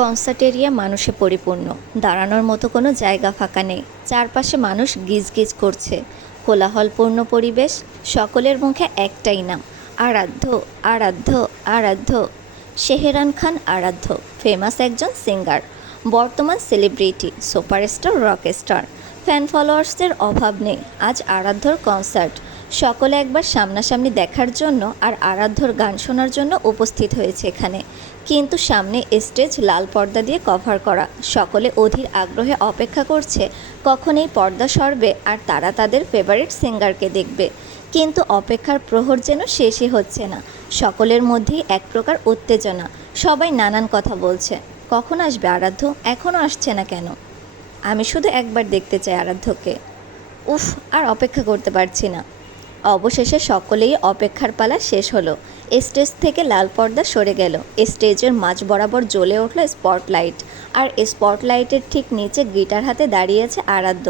Concert area মানুষে পরিপূর্ণ। দাঁড়ানোর মতো কোনো জায়গা ফাঁকা নেই। চারপাশে মানুষ গিজগিজ করছে। কোলাহলপূর্ণ পরিবেশ। সকলের মুখে একটাই নাম, আরাধ্য, আরাধ্য, আরাধ্য। শেহরান খান আরাধ্য ফেমাস একজন সিঙ্গার, বর্তমান সেলিব্রিটি, সুপারস্টার, রকস্টার। ফ্যান ফলোয়ার্সদের অভাব নেই। আজ আরাধ্যর কনসার্ট। সকলে একবার সামনাসামনি দেখার জন্য আর আরাধ্যর গান শোনার জন্য উপস্থিত হয়েছে এখানে। কিন্তু সামনে স্টেজ লাল পর্দা দিয়ে কভার করা। সকলে অধীর আগ্রহে অপেক্ষা করছে কখন এই পর্দা সরবে আর তারা তাদের ফেভারিট সিঙ্গারকে দেখবে। কিন্তু অপেক্ষার প্রহর যেন শেষই হচ্ছে না। সকলের মধ্যেই এক প্রকার উত্তেজনা। সবাই নানান কথা বলছে। কখন আসবে আরাধ্য? এখনও আসছে না কেন? আমি শুধু একবার দেখতে চাই আরাধ্যকে। উফ, আর অপেক্ষা করতে পারছি না। অবশেষে সকলেই অপেক্ষার পালা শেষ হলো। স্টেজ থেকে লাল পর্দা সরে গেল। স্টেজের মাঝ বরাবর জ্বলে উঠল স্পটলাইট। আর স্পটলাইটের ঠিক নিচে গিটার হাতে দাঁড়িয়ে আছে আরাধ্য।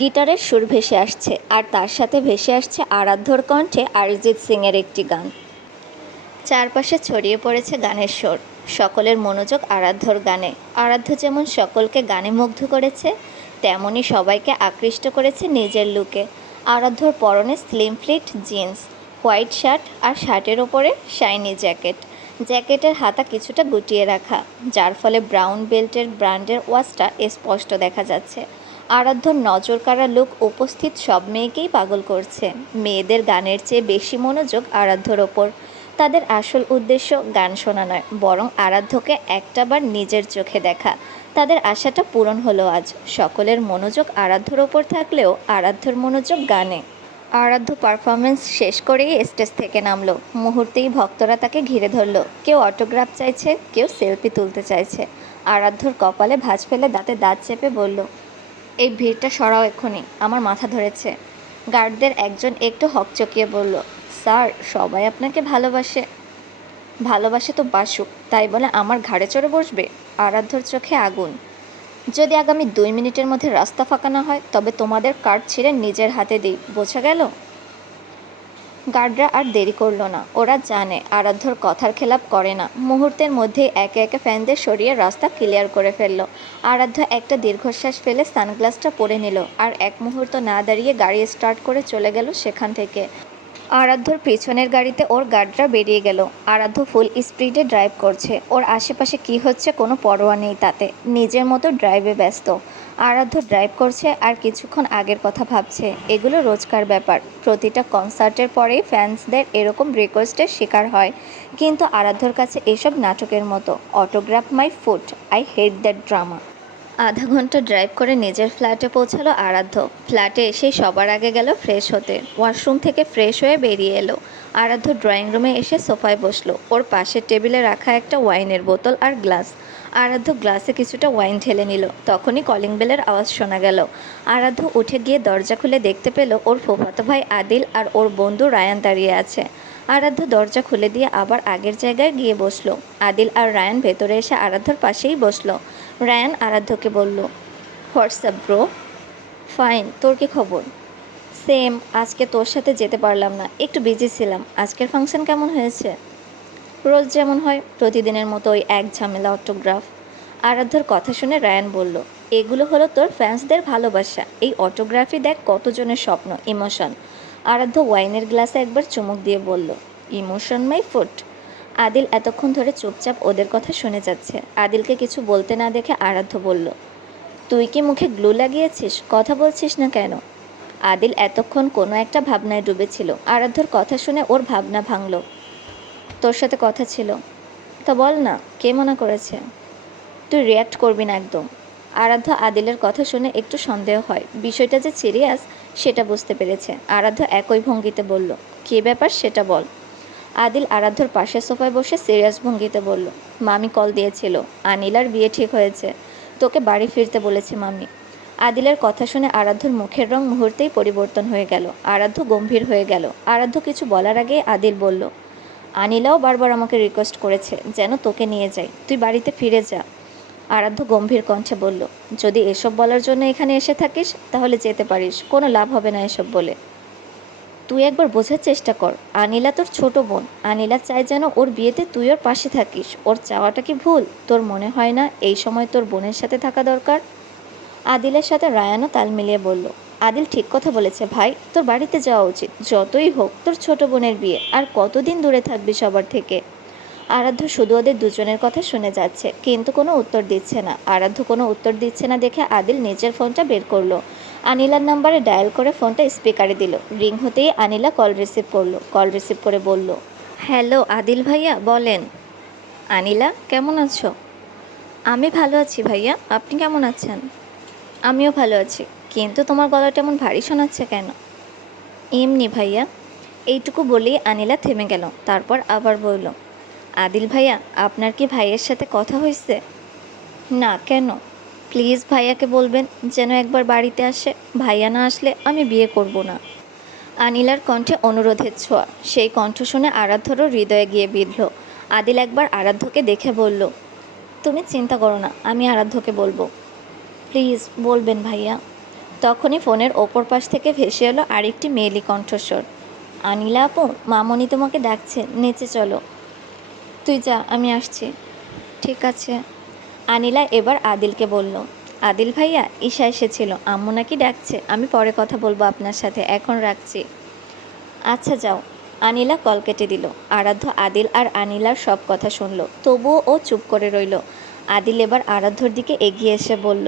গিটারের সুর ভেসে আসছে আর তার সাথে ভেসে আসছে আরাধ্যর কণ্ঠে অরিজিৎ সিংয়ের একটি গান। চারপাশে ছড়িয়ে পড়েছে গানের স্বর। সকলের মনোযোগ আরাধ্যর গানে। আরাধ্য যেমন সকলকে গানে মুগ্ধ করেছে, তেমনই সবাইকে আকৃষ্ট করেছে নিজের লুকে। আরাধ্যর পরনে slim fit jeans, white shirt আর শার্টের ওপরে শাইনি জ্যাকেট। জ্যাকেটের হাতা কিছুটা গুটিয়ে রাখা, যার ফলে ব্রাউন বেল্টের ব্র্যান্ডের ওয়াচটা স্পষ্ট দেখা যাচ্ছে। আরাধ্যর নজর কাড়া লুক উপস্থিত সব মেয়েকেই পাগল করছে। মেয়েদের গানের চেয়ে বেশি মনোযোগ আরাধ্যর ওপর। তাদের আসল উদ্দেশ্য গান শোনা নয়, বরং আরাধ্যকে একটাবার নিজের চোখে দেখা। তাদের আশাটা পূরণ হলো আজ। সকলের মনোযোগ আরাধ্যর ওপর থাকলেও আরাধ্যর মনোযোগ গানে। আরাধ্য পারফরমেন্স শেষ করেই স্টেজ থেকে নামলো। মুহূর্তেই ভক্তরা তাকে ঘিরে ধরলো। কেউ অটোগ্রাফ চাইছে, কেউ সেলফি তুলতে চাইছে। আরাধ্যর কপালে ভাঁজ ফেলে দাঁতে দাঁত চেপে বলল, এই ভিড়টা সরাও এক্ষুনি, আমার মাথা ধরেছে। গার্ডদের একজন একটু হকচকিয়ে বলল, স্যার, সবাই আপনাকে ভালোবাসে। ভালোবাসে তো বাসুক, তাই বলে আমার ঘাড়ে চড়ে বসবে? আরাধ্যর চোখে আগুন। যদি আগামী 2 মিনিটের মধ্যে রাস্তা ফাঁকা না হয়, তবে তোমাদের কার্ড ছিঁড়ে নিজের হাতে দিই, বোঝা গেল? গার্ডরা আর দেরি করলো না। ওরা জানে আরাধ্যর কথার খেলাপ করে না। মুহূর্তের মধ্যেই একে একে ফ্যানদের সরিয়ে রাস্তা ক্লিয়ার করে ফেলল। আরাধ্য একটা দীর্ঘশ্বাস ফেলে সানগ্লাসটা পরে নিল আর এক মুহূর্ত না দাঁড়িয়ে গাড়ি স্টার্ট করে চলে গেল সেখান থেকে। আরাধ্যর পিছনের গাড়িতে ওর গার্ডরা বেরিয়ে গেল। আরাধ্য ফুল স্পিডে ড্রাইভ করছে। ওর আশেপাশে কি হচ্ছে কোনো পরোয়া নেই তাতে। নিজের মতো ড্রাইভে ব্যস্ত। আরাধ্য ড্রাইভ করছে আর কিছুক্ষণ আগের কথা ভাবছে। এগুলো রোজকার ব্যাপার। প্রতিটা কনসার্টের পরেই ফ্যান্সদের এরকম রিকোয়েস্টের শিকার হয়। কিন্তু আরাধ্যর কাছে এসব নাটকের মতো। Autograph my foot, I hate that drama. আধা ঘন্টা ড্রাইভ করে নিজের ফ্ল্যাটে পৌঁছালো আরাধ্য। ফ্ল্যাটে এসেই সবার আগে গেল ফ্রেশ হতে। ওয়াশরুম থেকে ফ্রেশ হয়ে বেরিয়ে এলো। আরাধ্য ড্রয়িং রুমে এসে সোফায় বসলো। ওর পাশের টেবিলে রাখা একটা ওয়াইনের বোতল আর গ্লাস। আরাধ্য গ্লাসে কিছুটা ওয়াইন ঢেলে নিল। তখনই কলিং বেলের আওয়াজ শোনা গেল। আরাধ্য উঠে গিয়ে দরজা খুলে দেখতে পেল ওর ফুফাতো ভাই আদিল আর ওর বন্ধু রায়ান দাঁড়িয়ে আছে। আরাধ্য দরজা খুলে দিয়ে আবার আগের জায়গায় গিয়ে বসলো। আদিল আর রায়ান ভেতরে এসে আরাধ্যর পাশেই বসলো। রায়ান আরাধ্যকে বলল, হোয়াটসঅ্যাপ ব্রো? ফাইন, তোর কি খবর? সেম, আজকে তোর সাথে যেতে পারলাম না, একটু বিজি ছিলাম। আজকের ফাংশন কেমন হয়েছে? রোজ যেমন হয়, প্রতিদিনের মতো ওই এক ঝামেলা অটোগ্রাফ। আরাধ্যর কথা শুনে রায়ান বলল, এগুলো হলো তোর ফ্যান্সদের ভালোবাসা। এই অটোগ্রাফি দেখ কতজনের স্বপ্ন, ইমোশন। আরাধ্য ওয়াইনের গ্লাসে একবার চুমুক দিয়ে বলল, ইমোশন মাই ফুট। আদিল এতক্ষণ ধরে চুপচাপ ওদের কথা শুনে যাচ্ছে। আদিলকে কিছু বলতে না দেখে আরাধ্য বলল, তুই কি মুখে গ্লু লাগিয়েছিস? কথা বলছিস না কেন? আদিল এতক্ষণ কোনো একটা ভাবনায় ডুবেছিল। আরাধ্যর কথা শুনে ওর ভাবনা ভাঙল। তোর সাথে কথা ছিল। তা বল না, কে মনা করেছে? তুই রিয়্যাক্ট করবি না একদম। আরাধ্য আদিলের কথা শুনে একটু সন্দেহ হয়। বিষয়টা যে সিরিয়াস সেটা বুঝতে পেরেছে। আরাধ্য একই ভঙ্গিতে বলল, কী ব্যাপার সেটা বল। আদিল আরাধ্যর পাশের সোফায় বসে সিরিয়াস ভঙ্গিতে বলল, মামি কল দিয়েছিল। আনিলার বিয়ে ঠিক হয়েছে। তোকে বাড়ি ফিরতে বলেছে মামি। আদিলের কথা শুনে আরাধ্যর মুখের রং মুহূর্তেই পরিবর্তন হয়ে গেল। আরাধ্য গম্ভীর হয়ে গেল। আরাধ্য কিছু বলার আগেই আদিল বলল, আনিলাও বারবার আমাকে রিকোয়েস্ট করেছে যেন তোকে নিয়ে যাই, তুই বাড়িতে ফিরে যা। আরাধ্য গম্ভীর কণ্ঠে বলল, যদি এসব বলার জন্য এখানে এসে থাকিস তাহলে যেতে পারিস, কোনো লাভ হবে না এসব বলে। তুই একবার বোঝার চেষ্টা কর, আনিলা তোর ছোট বোন। আনিলা চায় যেন ওর বিয়েতে তুই ওর পাশে থাকিস। ওর চাওয়াটা কি ভুল? তোর মনে হয় না এই সময় তোর বোনের সাথে থাকা দরকার? আদিলের সাথে রায়ানও তাল মিলিয়ে বলল, আদিল ঠিক কথা বলেছে ভাই, তোর বাড়িতে যাওয়া উচিত। যতই হোক তোর ছোট বোনের বিয়ে, আর কতদিন দূরে থাকবি সবার থেকে? আরাধ্য শুধু ওদের দুজনের কথা শুনে যাচ্ছে, কিন্তু কোনো উত্তর দিচ্ছে না। আরাধ্য কোনো উত্তর দিচ্ছে না দেখে আদিল নিজের ফোনটা বের করলো। আনিলার নাম্বারে ডায়াল করে ফোনটা স্পিকারে দিল। রিং হতেই আনিলা কল রিসিভ করলো। কল রিসিভ করে বলল, হ্যালো আদিল ভাইয়া, বলেন। আনিলা, কেমন আছো? আমি ভালো আছি ভাইয়া, আপনি কেমন আছেন? আমিও ভালো আছি, কিন্তু তোমার গলাটা এমন ভারী শোনাচ্ছে কেন? এমনি ভাইয়া। এইটুকু বলেই আনিলা থেমে গেল। তারপর আবার বলল, আদিল ভাইয়া, আপনার কি ভাইয়ের সাথে কথা হয়েছে? না, কেন? প্লিজ ভাইয়াকে বলবেন যেন একবার বাড়িতে আসে। ভাইয়া না আসলে আমি বিয়ে করব না। আনিলার কণ্ঠে অনুরোধের ছোঁয়া। সেই কণ্ঠ শুনে আরাধ্যরও হৃদয়ে গিয়ে বিঁধল। আদিল একবার আরাধ্যকে দেখে বলল, তুমি চিন্তা করো না, আমি আরাধ্যকে বলবো। প্লিজ বলবেন ভাইয়া। তখনই ফোনের ওপর পাশ থেকে ভেসে এলো আরেকটি মেয়েলি কণ্ঠস্বর, আনিলা আপু, মামনি তোমাকে ডাকছে, নিচে চলো। তুই যা, আমি আসছি। ঠিক আছে। আনিলা এবার আদিলকে বলল, আদিল ভাইয়া, ঈশা এসেছিল, আম্মু নাকি ডাকছে, আমি পরে কথা বলবো আপনার সাথে, এখন রাখছি। আচ্ছা যাও। আনিলা কল কেটে দিল। আরাধ্য আদিল আর আনিলার সব কথা শুনল, তবুও ও চুপ করে রইল। আদিল এবার আরাধ্যর দিকে এগিয়ে এসে বলল,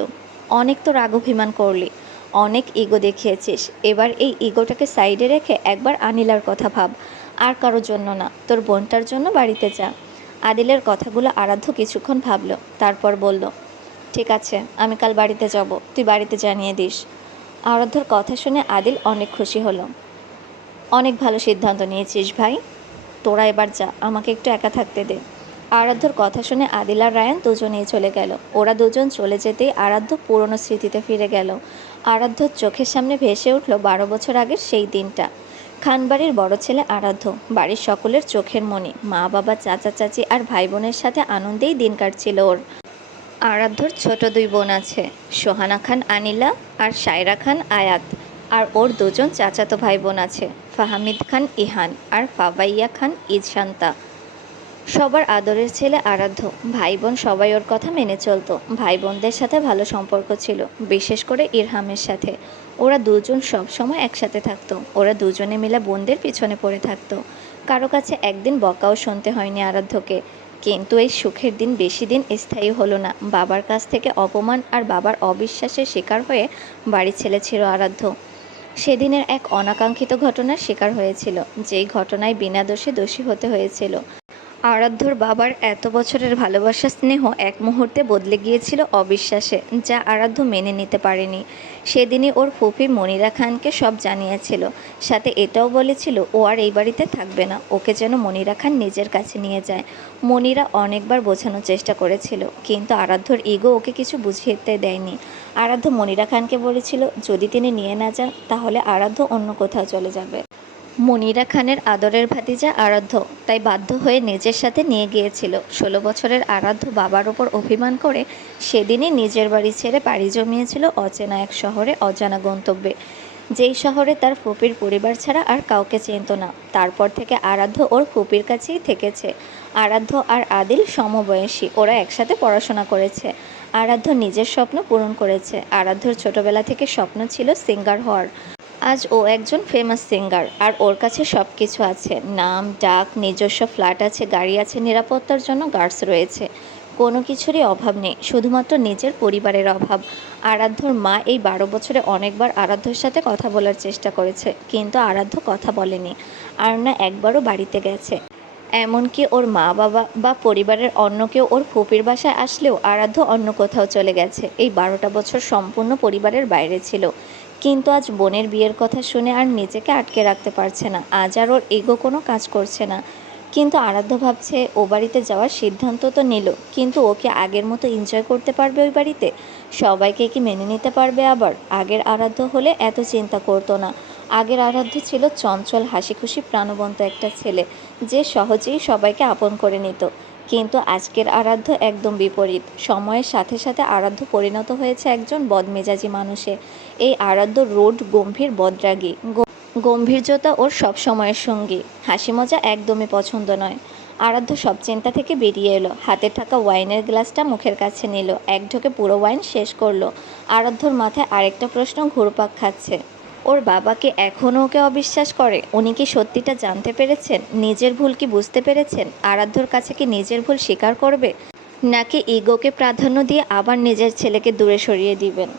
অনেক তো রাগ অভিমান করলি, অনেক ইগো দেখিয়েছিস। এবার এই ইগোটাকে সাইডে রেখে একবার আনিলার কথা ভাব, আর কারোর জন্য না, তোর বোনটার জন্য বাড়িতে যা। আদিলের কথাগুলো আরাধ্য কিছুক্ষণ ভাবল, তারপর বলল, ঠিক আছে, আমি কাল বাড়িতে যাব, তুই বাড়িতে জানিয়ে দিস। আরাধ্যর কথা শুনে আদিল অনেক খুশি হলো। অনেক ভালো সিদ্ধান্ত নিয়েছিস ভাই, তোরা এবার যা, আমাকে একটু একা থাকতে দে। আরাধ্যর কথা শুনে আদিল আর রায়ান দুজনেই চলে গেল। ওরা দুজন চলে যেতেই আরাধ্য পুরনো স্মৃতিতে ফিরে গেল। আরাধ্যর চোখের সামনে ভেসে উঠল 12 বছর আগের সেই দিনটা। খানবাড়ির বড় ছেলে আরাধ্য, বাড়ির সকলের চোখের মণি। মা বাবা, চাচা চাচি আর ভাই বোনের সাথে আনন্দেই দিন কাটছিল ওর। আরাধ্যর ছোট দুই বোন আছে, সোহানা খান আনিলা আর সায়রা খান আয়াত। আর ওর দুজন চাচাতো ভাই বোন আছে, ফাহামিদ খান ইহান আর ফাবাইয়া খান ইজশান্তা। সবার আদরের ছেলে আরাধ্য। ভাই বোন সবাই ওর কথা মেনে চলতো। ভাই বোনদের সাথে ভালো সম্পর্ক ছিল, বিশেষ করে ইরহামের সাথে। ওরা দুজন সব সময় একসাথে থাকতো। ওরা দুজনে মিলে বোনদের পিছনে পড়ে থাকতো। কারো কাছে একদিন বকাও শুনতে হয়নি আরাধ্যকে। কিন্তু এই সুখের দিন বেশি দিন স্থায়ী হলো না। বাবার কাছ থেকে অপমান আর বাবার অবিশ্বাসের শিকার হয়ে বাড়ি ছেড়েছিল আরাধ্য। সেদিনের এক অনাকাঙ্ক্ষিত ঘটনার শিকার হয়েছিল, যেই ঘটনায় বিনা দোষে দোষী হতে হয়েছিল। আরাধ্যর বাবার এত বছরের ভালোবাসা স্নেহ এক মুহূর্তে বদলে গিয়েছিল অবিশ্বাসে, যা আরাধ্য মেনে নিতে পারেনি। সেদিনই ওর ফুফি মনিরা খানকে সব জানিয়েছিল, সাথে এটাও বলেছিল ও আর এই বাড়িতে থাকবে না, ওকে যেন মনিরা খান নিজের কাছে নিয়ে যায়। মনিরা অনেকবার বোঝানোর চেষ্টা করেছিল, কিন্তু আরাধ্যর ইগো ওকে কিছু বুঝিয়ে দেয়নি। আরাধ্য মনিরা খানকে বলেছিল যদি তিনি নিয়ে না যান তাহলে আরাধ্য অন্য কোথাও চলে যাবে। মনিরা খানের আদরের ভাতিজা আরাধ্য, তাই বাধ্য হয়ে নিজের সাথে নিয়ে গিয়েছিল। 16 বছরের আরাধ্য বাবার ওপর অভিমান করে সেদিনই নিজের বাড়ি ছেড়ে পাড়ি জমিয়েছিল অচেনা এক শহরে, অজানা গন্তব্যে, যেই শহরে তার ফুপির পরিবার ছাড়া আর কাউকে চিনত না। তারপর থেকে আরাধ্য ওর ফুপির কাছেই থেকেছে। আরাধ্য আর আদিল সমবয়সী, ওরা একসাথে পড়াশোনা করেছে। আরাধ্য নিজের স্বপ্ন পূরণ করেছে। আরাধ্যর ছোটবেলা থেকে স্বপ্ন ছিল সিঙ্গার হওয়ার। আজ ও একজন ফেমাস সিঙ্গার, আর ওর কাছে সব কিছু আছে, নাম ডাক, নিজস্ব ফ্ল্যাট আছে, গাড়ি আছে, নিরাপত্তার জন্য গার্ডস রয়েছে। কোনো কিছুরই অভাব নেই, শুধুমাত্র নিজের পরিবারের অভাব। আরাধ্যর মা এই 12 বছরে অনেকবার আরাধ্যর সাথে কথা বলার চেষ্টা করেছে, কিন্তু আরাধ্য কথা বলেনি, আর না একবারও বাড়িতে গেছে। এমনকি ওর মা বাবা বা পরিবারের অন্য কেউ ওর ফুপির বাসায় আসলেও আরাধ্য অন্য কোথাও চলে গেছে। এই 12টা বছর সম্পূর্ণ পরিবারের বাইরে ছিল। কিন্তু আজ বোনের বিয়ের কথা শুনে আর নিজেকে আটকে রাখতে পারছে না। আজ আর ওর ইগো কোনো কাজ করছে না। কিন্তু আরাধ্য ভাবছে ও বাড়িতে যাওয়ার সিদ্ধান্ত তো নিল, কিন্তু ওকে আগের মতো এনজয় করতে পারবে ওই বাড়িতে? সবাইকে কি মেনে নিতে পারবে আবার? আগের আরাধ্য হলে এত চিন্তা করতো না। আগের আরাধ্য ছিল চঞ্চল, হাসিখুশি, প্রাণবন্ত একটা ছেলে, যে সহজেই সবাইকে আপন করে নিত। কিন্তু আজকের আরাধ্য একদম বিপরীত। সময়ের সাথে সাথে আরাধ্য পরিণত হয়েছে একজন বদমেজাজি মানুষে। এই আরাধ্য রুড, গম্ভীর, বদরাগী। গম্ভীর্যতা ওর সব সময়ের সঙ্গী। হাসি মজা একদমই পছন্দ নয়। আরাধ্য সব চিন্তা থেকে বেরিয়ে এলো, হাতে থাকা ওয়াইনের গ্লাসটা মুখের কাছে নিল, এক ঢোকে পুরো ওয়াইন শেষ করলো। আরাধ্যর মাথায় আরেকটা প্রশ্ন ঘুরপাক খাচ্ছে। ওর বাবা কি এখনও ওকে অবিশ্বাস করে? উনি কি সত্যিটা জানতে পেরেছেন? নিজের ভুল কি বুঝতে পেরেছেন? আরাধ্যর কাছে কি নিজের ভুল স্বীকার করবে, নাকি ইগোকে প্রাধান্য দিয়ে আবার নিজের ছেলেকে দূরে সরিয়ে দিবেন?